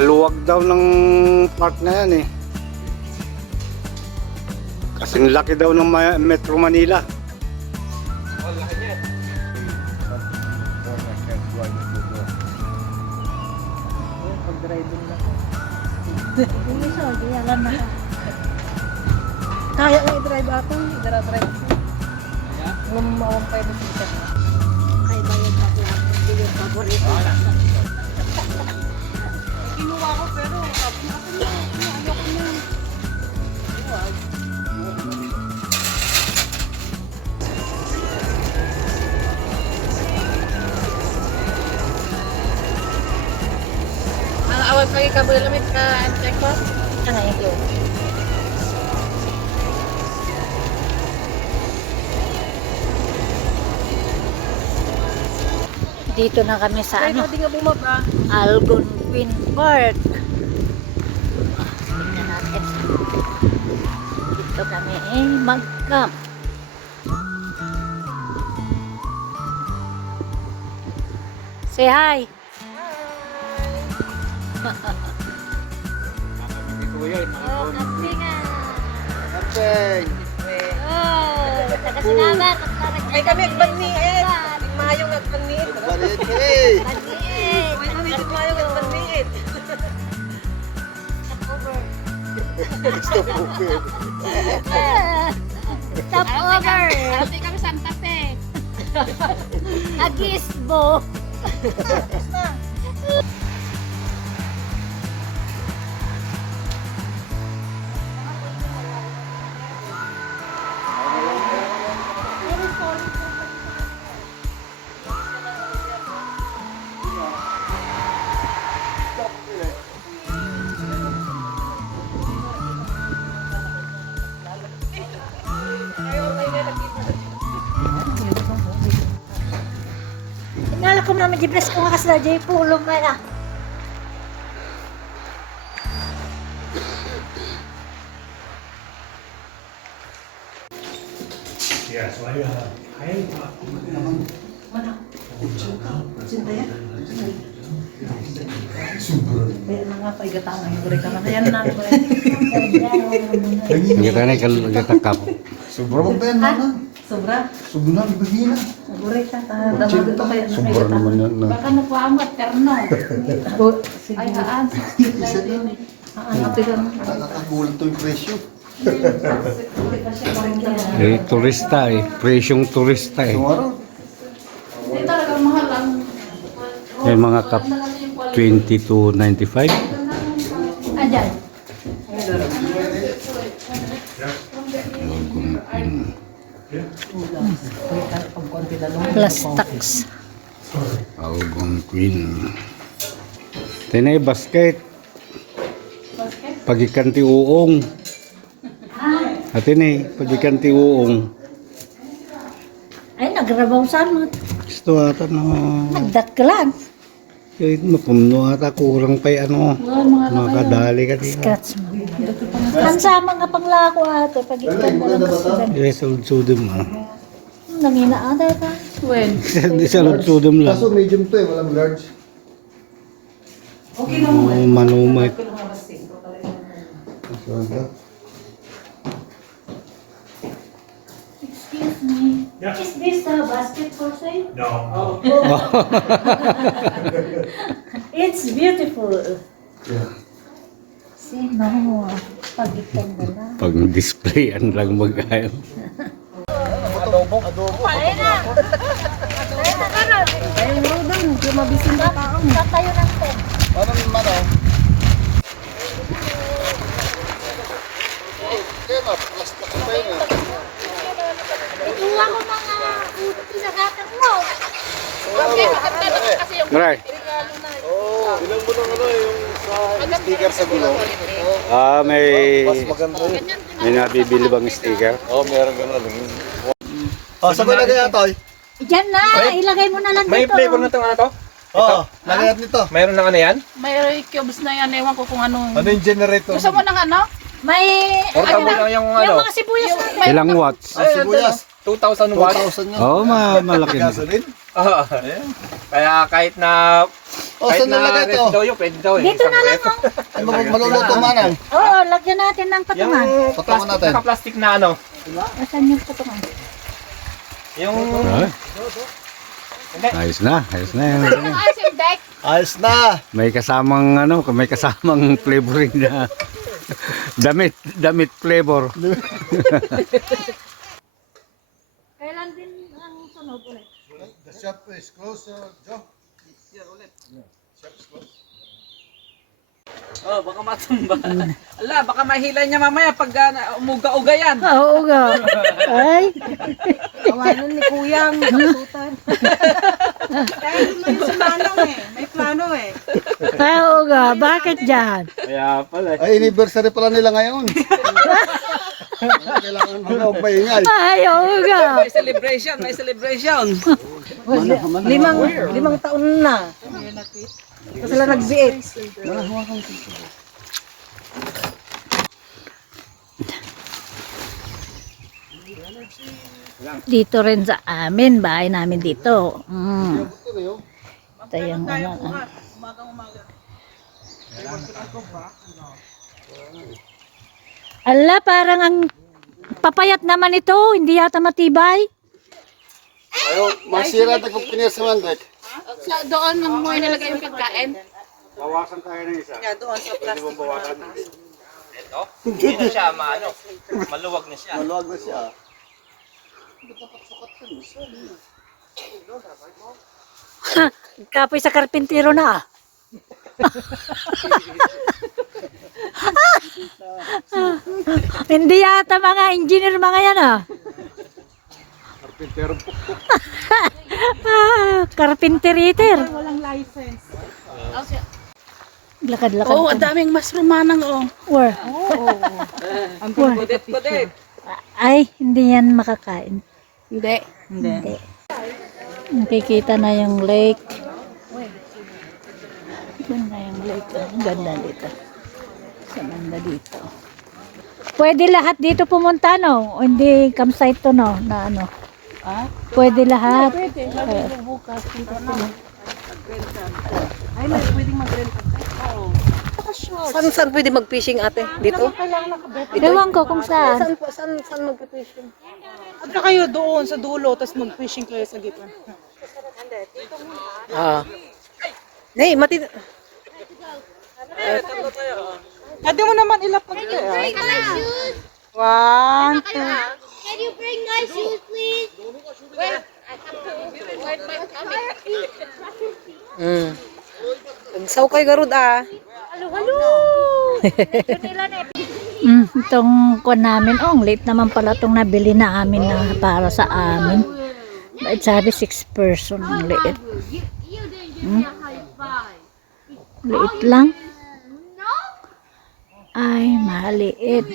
Maluwag daw ng part na yan eh. Kasing laki daw ng Metro Manila. Oh, laki niyan. Pag-driving lang. Hindi siya, di alam na. Kaya ko i-drive ako, i-drive ko. Alam mo mawang pa yung sita. Ay, bayad na ko. Hindi yung paborito. Kinuha ko pero sabi na ako na. Ayoko na. Ang awal pagi kabulamit ka check ko. Ano ito? Dito na kami sa ano? Hindi nga bumaba. Algonquin Park. Tingnan natin. Dito kami mag-camp. Say hi! Oh, kape nga. Kapeng! Oh, taga-sinabat. Ay kami agbanniit. Mayong agbanniit. Balit eh! Paniit. Ay kami mayong agbanniit. Stop over! Stop over. Ate kami Santa Fe. Agisbo. Inala ko naman di bless ko nga kasla jay pulong nga na. Yes, I Cinta ya? Kaya na nga pa igatama yung gureka na. Ayan na. Kita na kalatakap. Sobra mo ba yan, Nana? Sobra. Sobra na, ibigay na. Gureka. Damagin pa kaya na Sobra naman yan na. Baka nagpaamot, terno. Ay, haan. 60 din. Haan, ate ka na. Nakakagulat to yung presyo. Eh, turista eh. Presyong turista eh. Itong araw. Hindi talaga mahal ang... May mga cup 22.95. Andyan. Plus tax. Algonquin. Tinay basket. Pagikanti uong. Atin pagikanti uong. Ay, nagrabaw sa mo. Gusto ata na Nagdaklan. kahit mapuno ata kurang pa ano. Makadali ka dito. Scratch mo. Kansama nga panglako ato. Pag-ikan mo lang kasi. Eh, salud-sudum ah. Nangina ata ka. When? Hindi salud-sudum lang. Kaso medium to eh, walang large. Okay na mo. Manumay. Kaso ito. Excuse me. Is this a basket for sale? No. It's beautiful. Yeah. See, no. Pag-ikan mo lang. Pag-displayan lang mag-ayaw. Adobo. Ayun na. Ayun na, karon. Ayun, rodang. Lumabisin na tao. Tatayo ng tent. Paano yung mano? Kaya na, plastic pa yun ah. Ituwa ko mga pinagatan mo. Okay, maganda naman kasi yung Maray. regalo na. Oo. Ilan mo lang ano yung sa sticker sa gulong? Ah, Mas maganda yun. may nabibili bang sticker? Oo, meron gano'n. Oh, saan mo ilagay yan, Toy? Diyan na, ilagay mo na lang dito. May flavor na itong ano to? Oo, lagay natin ito. Mayroon ng ano yan? May cubes na yan. Ewan ko kung ano. Ano yung generator? Gusto mo ng ano? May, Portable lang yung yung ano. mga sibuyas na. Ilang watts? Ah, sibuyas. 2,000 watts. 4,000 yun. Oo, malaki na. Gasoline? Oo. Kaya kahit na kahit saan nalagay na ito? red daw yun, pwede daw eh. Dito na lang, Isang Ay, maluluto manang. Oo, lagyan natin ng Yung patungan. Patungan natin. naka-plastic na ano. Asan yung patungan? Yung Ayos na yung Ayos na. may kasamang flavoring na damit flavor. Kailan din ang sunod ulit? The shop is closed, Joe. Oh, baka matumba. Ala, baka mahila niya mamaya pag umuga-uga yan. Oo nga. Ay. Kawanan ni Kuyang, matutan. Dahil may sa manong eh. May plano eh. Oo nga. Bakit dyan? kaya pala. Ay, anniversary pala nila ngayon. Kailangan magpahingal. Ay, oo nga. May celebration, may celebration. Limang taon na. Kasi sila nagbiit. Dito rin sa amin, bahay namin dito. Ito yung ano. Ala, parang ang papayat naman ito. Hindi yata matibay. Ayaw, masira na kung pinirsaman, Dek. Doon lang mo inilagay yung pagkain. Bawasan tayo ng isa. Yeah, doon sa plastic. Ito, hindi na siya maluwag na siya. Maluwag na siya. Kapoy sa karpintero na. Hindi yata mga engineer mga yan ah. Karpintero Karpinteriter. Walang license. Lakad-lakad. Oh, ang daming mushroom manang oh. Where? Ang kudet-kudet. Ay, hindi yan makakain. Hindi. Hindi. Nakikita na yung lake. Ganda yung lake. Ang ganda dito. Sa banda dito. Pwede lahat dito pumunta, no? O hindi campsite to, no? Na ano? Pwede lahat. Pwede. Lagi bukas. Ay, pwedeng mag-rent. Saan pwede mag-fishing ate? Dito? Ewan ko kung saan. Saan mag-fishing? At kayo doon sa dulo, tapos mag-fishing kayo sa gitna. Nay, mati... Pwede mo naman ilapag ito. One, two. Can you bring my shoes, please? Where? Saw kay garud ah. Itong kuwan namin, ang late naman pala itong nabili na amin na para sa amin. Bakit sabi 6 person ang liit? Liit lang? Ay, maliit.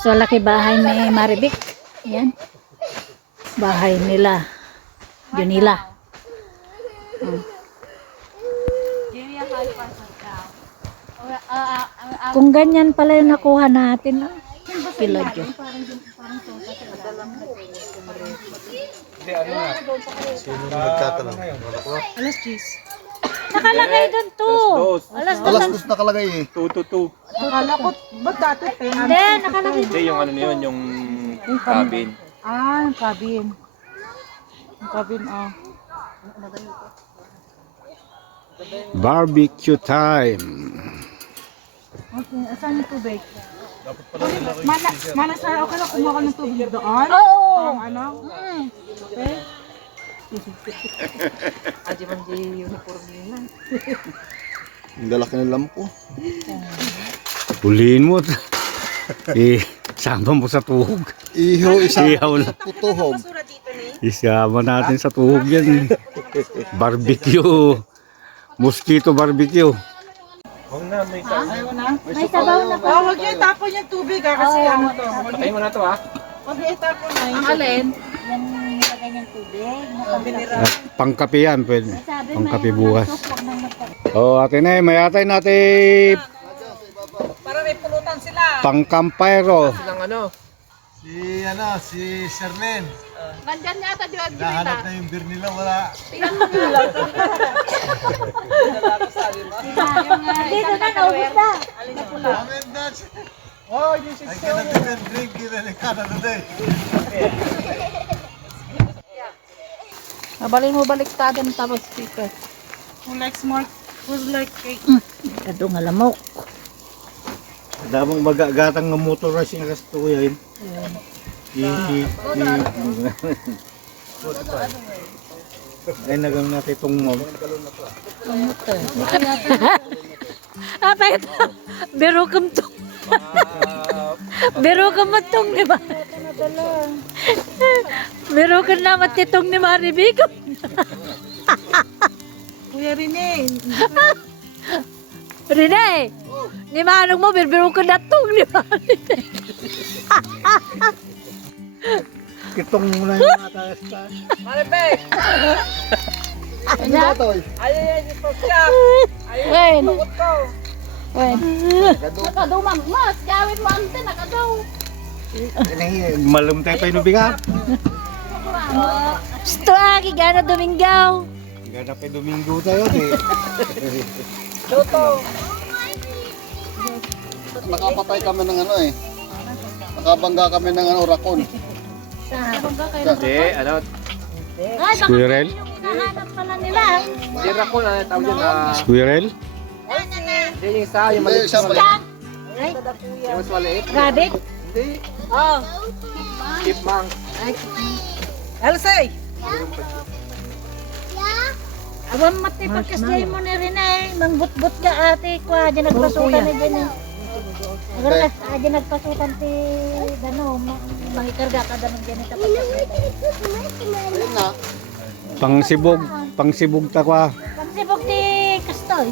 So, laki bahay ni Maribik. Yan. Bahay nila. Junila. Kung ganyan pala yung nakuha natin, kila dyan. Sino nagtatanong? Alas 10. Nakalagay doon to. Alas Alas dos nakalagay eh. 222. Akala ko, ba't dati 10? Hindi, nakalagay Hindi, yung ano yun, yung cabin. Ah, yung cabin. Yung cabin, ah. Barbecue time. Okay, asan yung tubig? Malas na ako na kumuha ka ng tubig doon? Oo. Ano? Okay. Aji man di uniform nila. Ang lalaki ng lampo. Huliin mo. Sama mo sa tuhog. Iho, isang Ihaw na. putuhog. Isama natin sa tuhog yan. Barbecue. Mosquito barbecue. Huwag na, may tao. Ayaw na? May sabaw na ba? Huwag niyo itapon yung tubig kasi ano to. Patay mo na to ha. Huwag niyo itapon na Ang alin? Yung nilagay niyang tubig. mineral. Pangkape yan. Pwede. Sabi Pangkape may bukas. huwag nang magkaroon. Oh, ate na mayatay natin Para may pulutan sila. pangkampayro. Silang ano. Si Sherlyn. Nandyan yata di ba? Nahanap na yung beer nila, wala. Dito na, naubos na. Amen, that's... Oh, this is I cannot even drink it in Canada today. Mabalin mo baliktad ang tapos speaker. Kado nga lamok. Damang magagatang ng motor racing kasi ito yan. Ay nagam natin itong mom. Apa ito? Biro kam tong. Biro kam matong di ba? Biro ka na matitong ni Maribig. Kuya Rene. Rene, ni manong mo, biro ka na tong ni Maribig. Kitong muna yung mataas pa. Maribek! Ano ba ito? Ay, yung pagkak! Wen. Tukot ko! Wen. Nakadaw mas. Gawin mo ante. Nakadaw. Malumtay pa yung bigat. Gusto aki, gana Domingaw. Gana pa yung Domingo tayo eh. Luto! Nakapatay kami ng ano eh. Nakabangga kami ng ano, rakon. Hindi, ano, Ay, baka Squirrel? yung hinahanap pala nila. tira ko na tawag yun na, Squirrel? hindi yung isa, yung Hindi, maliit. siya pala. Yung mas maliit. Rabbit? Hindi, Oh! chipmunk. Elsie! Awang mati pagkasjay mo ni Rene. Mangbut-but ka ate. Kwa, dyan nagpasukan na dyan eh. Agar ka, dyan nagpasukan ti, ano, mangikarga ka dyan dyan ito. Ayun na. Pangsibog ta kwa. Pagsibog ti Kastoy.